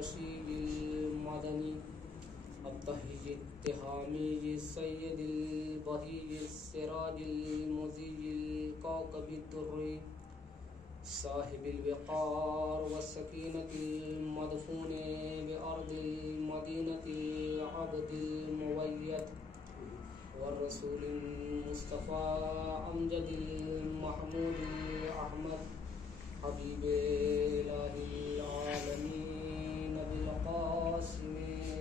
रशीदिल मदनी अत्तहिजित तिहामीज सय्यदिल बहीज सिराजिल मुज़ीजिल कौकबिद दुर्री साहिबिल वक़ार व सकीनतिल मदफूने बिअर्दिल मदीनतिल अब्दिल मुवय्यद व रसूलिल मुस्तफ़ा अमजदिल महमूदिल अहमद हबीबे इलाहिल आलमीन अबिल क़ासिम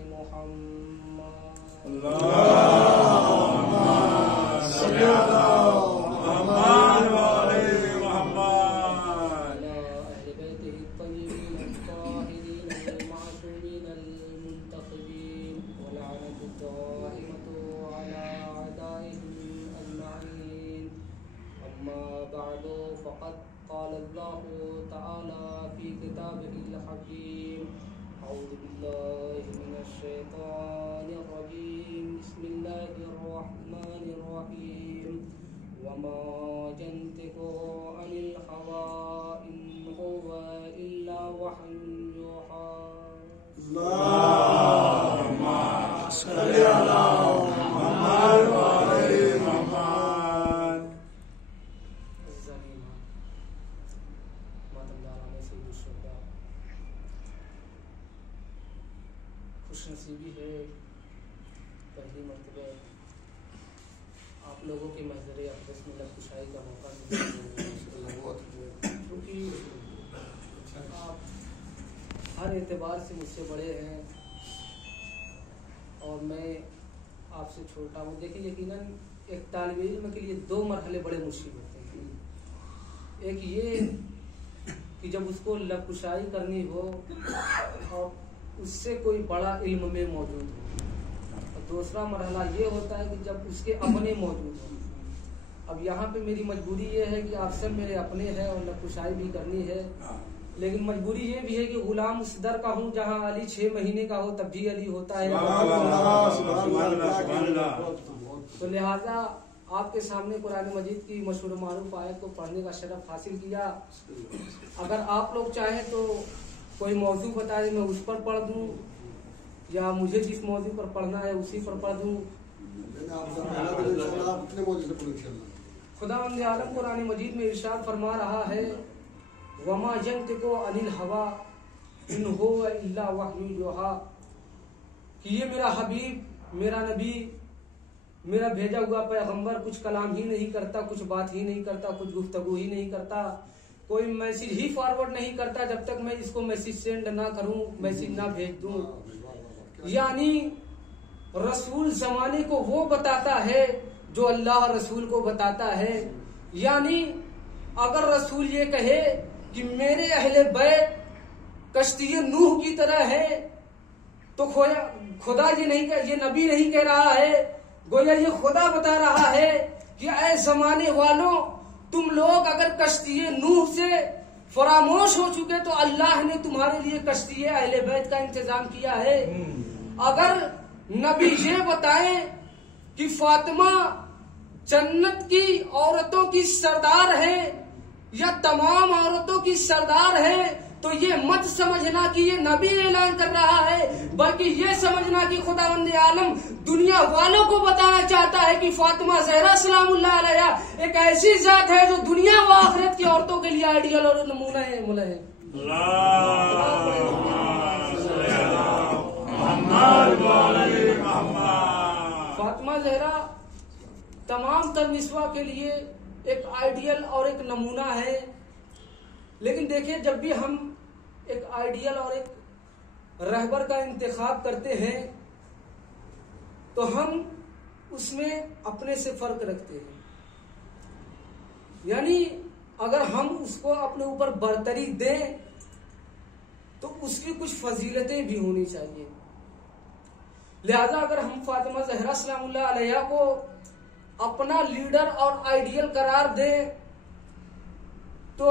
मुहम्मद अल्लाहुम्मा सल्लि अला मुहम्मद व आले मुहम्मद अला अहले बैतिहि तय्यबीन ताहिरीन अल मासूमीन अल मुंतखबीन व लअनतु दाइमतु अला अदाइहिम अजमईन अम्मा बअदु फ़क़द क़ाल अल्लाहु तआला फ़ी किताबिहिल हकीम अऊज़ु बिल्लाहि मिनश शैतानिर रजीम बिस्मिल्लाहिर रहमानिर रहीम वमा यंतिक़ु अनिल हवा इन हुवा इल्ला वह्युन युहा। अल्लाहुम्मा सल्लि अला मुहम्मद व आले मुहम्मद। खुशनसीबी है पहली मरतबा आप लोगों के महज़र अक़दस में लबकुशाई का मौका मिला, क्योंकि आप हर एतबार से मुझसे बड़े हैं और मैं आपसे छोटा हूँ। देखिए, यकीनन एक तालिब इल्म के लिए दो मरहले बड़े मुश्किल होते हैं। एक ये कि जब उसको लबकुशाई करनी हो और उससे कोई बड़ा इल्म में मौजूद हो, और दूसरा मरहला ये होता है कि जब उसके अपने मौजूद हो। अब यहाँ पे मेरी मजबूरी ये है कि आप सब मेरे अपने हैं और लबकुशाई भी करनी है, लेकिन मजबूरी ये भी है कि गुलाम उस दर का हूँ जहाँ अली 6 महीने का हो तब भी अली होता है। तो लिहाजा आपके सामने कुरान मजीद की मशहूर मारूफ आयत को पढ़ने का शरफ हासिल किया। अगर आप लोग चाहें तो कोई मौजू बता दें, मैं उस पर पढ़ दूं, या मुझे जिस मौजू पर पढ़ना है उसी पर पढ़ दूं। खुदावंद आलम कुरान मजीद में इरशाद फरमा रहा है, वमा यंतिक़ु अनिल हवा इन हुवा इल्ला वह्युन युहा, कि ये मेरा हबीब, मेरा नबी, मेरा भेजा हुआ पैगंबर कुछ कलाम ही नहीं करता, कुछ बात ही नहीं करता, कुछ गुफ्तगू ही नहीं करता, कोई मैसेज ही फॉरवर्ड नहीं करता जब तक मैं इसको मैसेज सेंड ना करूं, मैसेज ना भेज दूं। यानी रसूल जमाने को वो बताता है जो अल्लाह रसूल को बताता है। यानी अगर रसूल ये कहे कि मेरे अहले बैत कश्ती नूह की तरह है, तो खुदा ये नबी नहीं कह रहा है, गोया ये खुदा बता रहा है कि ऐ जमाने वालों, तुम लोग अगर कश्ती नूह से फरामोश हो चुके तो अल्लाह ने तुम्हारे लिए कश्ती अहले बैत का इंतजाम किया है। अगर नबी ये बताएं कि फातिमा जन्नत की औरतों की सरदार है या तमाम औरतों की सरदार है, तो ये मत समझना कि ये नबी ऐलान कर रहा है, बल्कि ये समझना कि खुदावंद आलम दुनिया वालों को बताना चाहता है कि फातिमा ज़हरा सलामुल्लाह अलैहा एक ऐसी जात है जो दुनिया व आखिरत की औरतों के लिए आइडियल और नमूना है। फातिमा ज़हरा तमाम तरनिस्वा के लिए एक आइडियल और एक नमूना है। लेकिन देखिए, जब भी हम एक आइडियल और एक रहबर का इंतखाब करते हैं तो हम उसमें अपने से फर्क रखते हैं। यानी अगर हम उसको अपने ऊपर बरतरी दें तो उसकी कुछ फजीलतें भी होनी चाहिए। लिहाजा अगर हम फातिमा ज़हरा सलामुल्लाह अलैहा को अपना लीडर और आइडियल करार दें तो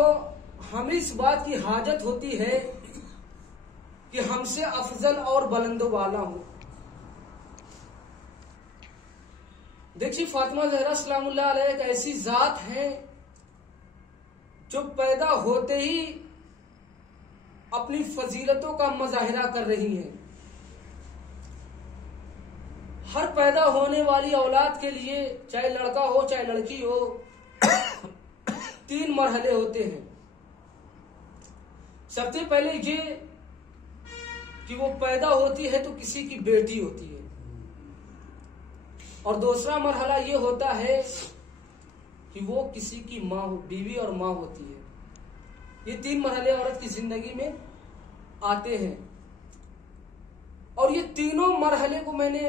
हमें इस बात की हाजत होती है कि हमसे अफजल और बुलंदो वाला हो। देखिए, फातिमा ज़हरा सलामुल्लाह अलैहा एक ऐसी जात है जो पैदा होते ही अपनी फजीलतों का मुजाहिरा कर रही हैं। हर पैदा होने वाली औलाद के लिए, चाहे लड़का हो चाहे लड़की हो, 3 मरहले होते हैं। सबसे पहले ये कि वो पैदा होती है तो किसी की बेटी होती है, और दूसरा मरहला ये होता है कि वो किसी की माँ, बीवी और माँ होती है। ये 3 मरहले औरत की जिंदगी में आते हैं, और ये तीनों मरहले को मैंने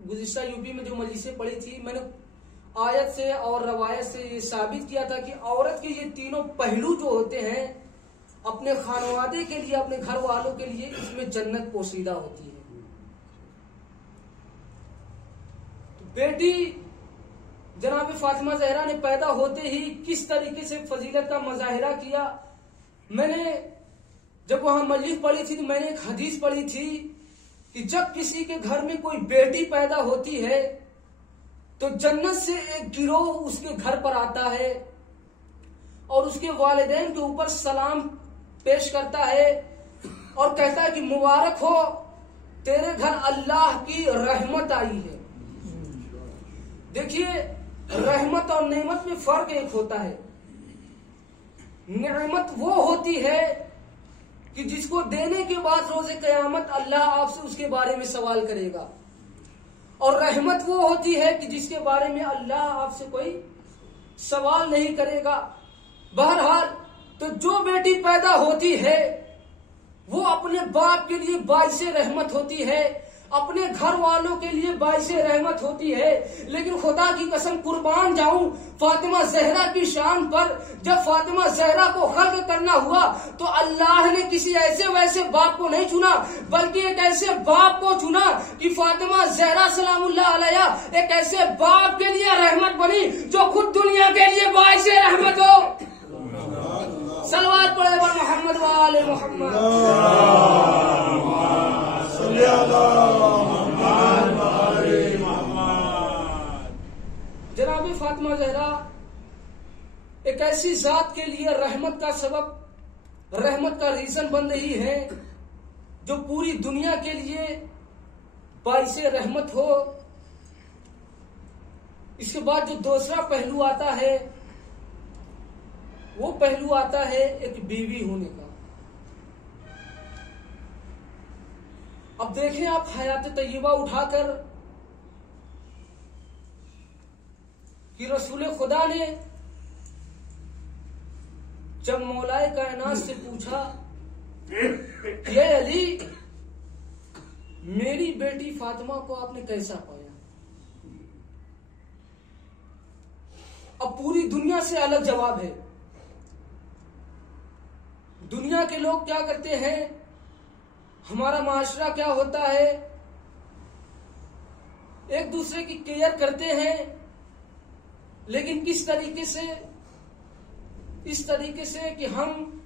गुज़िश्ता यूपी में जो मजलिसें पढ़ी थी, मैंने आयत से और रवायत से ये साबित किया था कि औरत के ये तीनों पहलू जो होते हैं अपने खानवादे के लिए, अपने घर वालों के लिए, इसमें जन्नत पोशीदा होती है। तो बेटी जनाब फातिमा ज़हरा ने पैदा होते ही किस तरीके से फजीलत का मुजाहिरा किया, मैंने जब वहां मजलिस पढ़ी थी तो मैंने एक हदीस पढ़ी थी कि जब किसी के घर में कोई बेटी पैदा होती है तो जन्नत से एक गिरोह उसके घर पर आता है और उसके वालिदैन के ऊपर सलाम पेश करता है और कहता है कि मुबारक हो, तेरे घर अल्लाह की रहमत आई है। देखिए, रहमत और नेमत में फर्क एक होता है। नेमत वो होती है कि जिसको देने के बाद रोज़े क़यामत अल्लाह आपसे उसके बारे में सवाल करेगा, और रहमत वो होती है कि जिसके बारे में अल्लाह आपसे कोई सवाल नहीं करेगा। बहरहाल, तो जो बेटी पैदा होती है वो अपने बाप के लिए बाइसे रहमत होती है, अपने घर वालों के लिए बाइसे रहमत होती है। लेकिन खुदा की कसम कुर्बान जाऊं फातिमा ज़हरा की शान पर, जब फातिमा ज़हरा को खल्क करना हुआ तो अल्लाह ने किसी ऐसे वैसे बाप को नहीं चुना, बल्कि एक ऐसे बाप को चुना कि फातिमा ज़हरा सलामुल्लाह अलैहा एक ऐसे बाप के लिए रहमत बनी जो खुद दुनिया के लिए बाइसे रहमत हो। सलवात पढ़े मोहम्मद वाले मोहम्मद। जनाब फातिमा ज़हरा एक ऐसी जात के लिए रहमत का सबब, रहमत का रीजन बन रही है जो पूरी दुनिया के लिए बाइसे रहमत हो। इसके बाद जो दूसरा पहलू आता है वो पहलू आता है एक बीवी होने का। अब देखें आप हयात तय्यबा उठाकर कि रसूल खुदा ने जब मौलाए कायनात से पूछा, ये अली, मेरी बेटी फातिमा को आपने कैसा पाया? अब पूरी दुनिया से अलग जवाब है। दुनिया के लोग क्या करते हैं, हमारा माशरा क्या होता है, एक दूसरे की केयर करते हैं, लेकिन किस तरीके से? इस तरीके से कि हम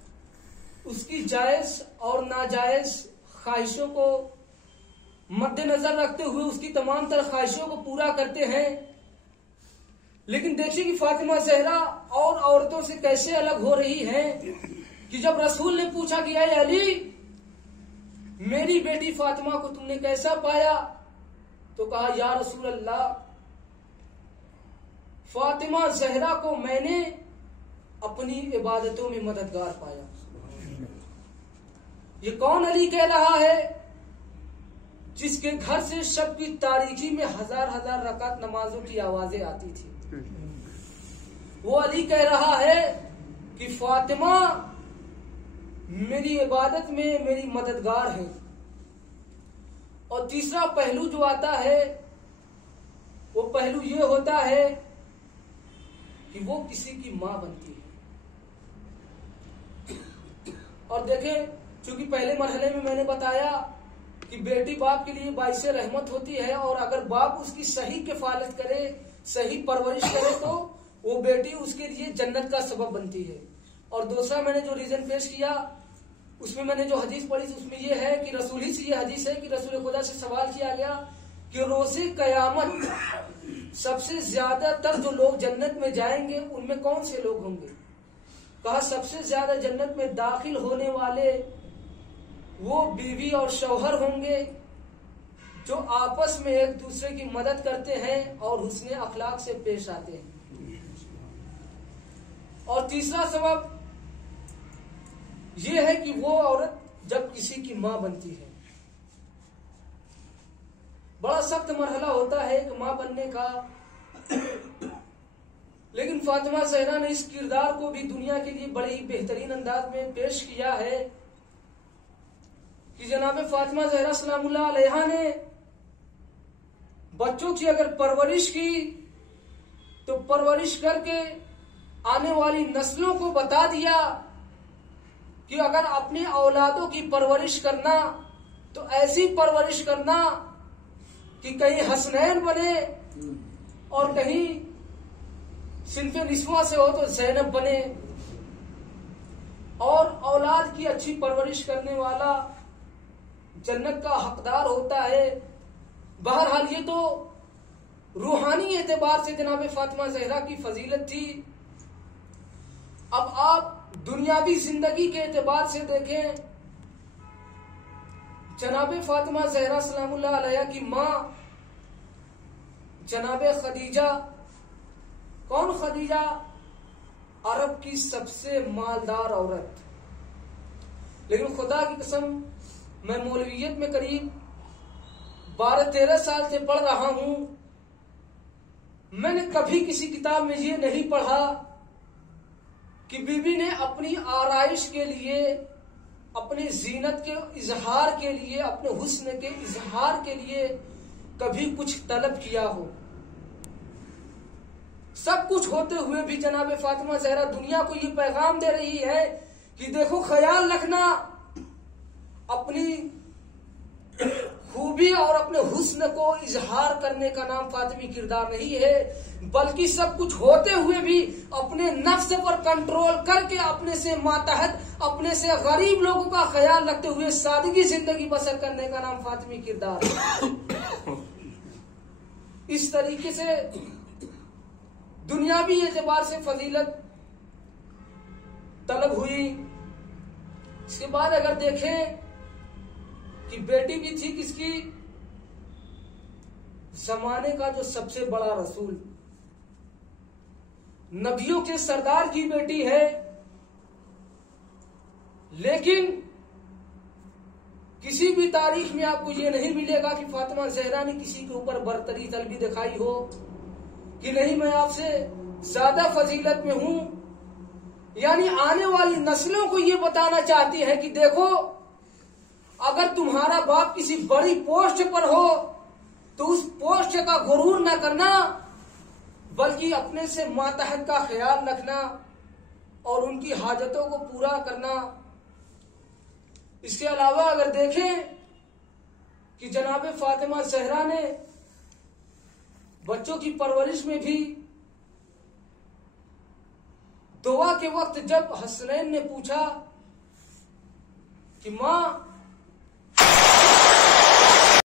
उसकी जायज और नाजायज ख्वाहिशों को मद्देनजर रखते हुए उसकी तमाम तरह ख्वाहिशों को पूरा करते हैं। लेकिन देखिए कि फातिमा ज़हरा और औरतों से कैसे अलग हो रही है कि जब रसूल ने पूछा कि ऐ अली, मेरी बेटी फातिमा को तुमने कैसा पाया, तो कहा, या रसूल अल्लाह, फातिमा ज़हरा को मैंने अपनी इबादतों में मददगार पाया। ये कौन अली कह रहा है जिसके घर से शब की तारीखी में हजार हजार रकात नमाजों की आवाजें आती थी? वो अली कह रहा है कि फातिमा मेरी इबादत में मेरी मददगार है। और तीसरा पहलू जो आता है वो पहलू ये होता है कि वो किसी की मां बनती है। और देखें, चूंकि पहले मरहले में मैंने बताया कि बेटी बाप के लिए बाइसे रहमत होती है, और अगर बाप उसकी सही किफालत करे, सही परवरिश करे, तो वो बेटी उसके लिए जन्नत का सबब बनती है। और दूसरा मैंने जो रीजन पेश किया उसमें मैंने जो हदीस पढ़ी थी उसमें यह है कि रसूल ही से ये हदीस है कि रसूल खुदा से सवाल किया गया कि रोज़े क़यामत सबसे ज्यादातर जो लोग जन्नत में जाएंगे उनमें कौन से लोग होंगे? कहा, सबसे ज्यादा जन्नत में दाखिल होने वाले वो बीवी और शौहर होंगे जो आपस में एक दूसरे की मदद करते हैं और हुस्ने अखलाक से पेश आते हैं। और तीसरा सबब ये है कि वो औरत जब किसी की मां बनती है, बड़ा सख्त मरहला होता है एक मां बनने का, लेकिन फातिमा ज़हरा ने इस किरदार को भी दुनिया के लिए बड़े ही बेहतरीन अंदाज में पेश किया है कि जनाब फातिमा ज़हरा सलामुल्लाह अलैहा ने बच्चों की अगर परवरिश की तो परवरिश करके आने वाली नस्लों को बता दिया कि अगर अपनी औलादों की परवरिश करना तो ऐसी परवरिश करना कि कहीं हसनैन बने और कहीं सिनफे निस्वा से हो तो ज़ैनब बने, और औलाद की अच्छी परवरिश करने वाला जन्नत का हकदार होता है। बहरहाल ये तो रूहानी एतबार से जनाब फातिमा ज़हरा की फजीलत थी। अब आप दुनियावी जिंदगी के एतबार से देखें, जनाब फातिमा ज़हरा सलामुल्लाह अलैहा की मां जनाब खदीजा, कौन खदीजा? अरब की सबसे मालदार औरत। लेकिन खुदा की कसम, मैं मौलवियत में करीब 12-13 साल से पढ़ रहा हूं, मैंने कभी किसी किताब में ये नहीं पढ़ा कि बीबी ने अपनी आराइश के लिए, अपनी जीनत के इजहार के लिए, अपने हुस्न के इजहार के लिए कभी कुछ तलब किया हो। सब कुछ होते हुए भी जनाब फातिमा ज़हरा दुनिया को ये पैगाम दे रही है कि देखो, ख्याल रखना, अपनी खूबी और अपने हुस्न को इजहार करने का नाम फातिमी किरदार नहीं है, बल्कि सब कुछ होते हुए भी अपने नफ्स पर कंट्रोल करके अपने से मातहत, अपने से गरीब लोगों का ख्याल रखते हुए सादगी जिंदगी बसर करने का नाम फातिमी किरदार है। इस तरीके से दुनियावी एतबार से फजीलत तलब हुई। इसके बाद अगर देखें कि बेटी भी थी किसकी? जमाने का जो सबसे बड़ा रसूल, नबियों के सरदार की बेटी है, लेकिन किसी भी तारीख में आपको ये नहीं मिलेगा कि फातिमा ज़हरा ने किसी के ऊपर बरतरी तलबी दिखाई हो कि नहीं, मैं आपसे ज्यादा फजीलत में हूं। यानी आने वाली नस्लों को ये बताना चाहती है कि देखो, अगर तुम्हारा बाप किसी बड़ी पोस्ट पर हो तो उस पोस्ट का गुरूर न करना, बल्कि अपने से मातहत का ख्याल रखना और उनकी हाजतों को पूरा करना। इसके अलावा अगर देखें कि जनाब फातिमा ज़हरा ने बच्चों की परवरिश में भी दुआ के वक्त जब हसनैन ने पूछा कि मां,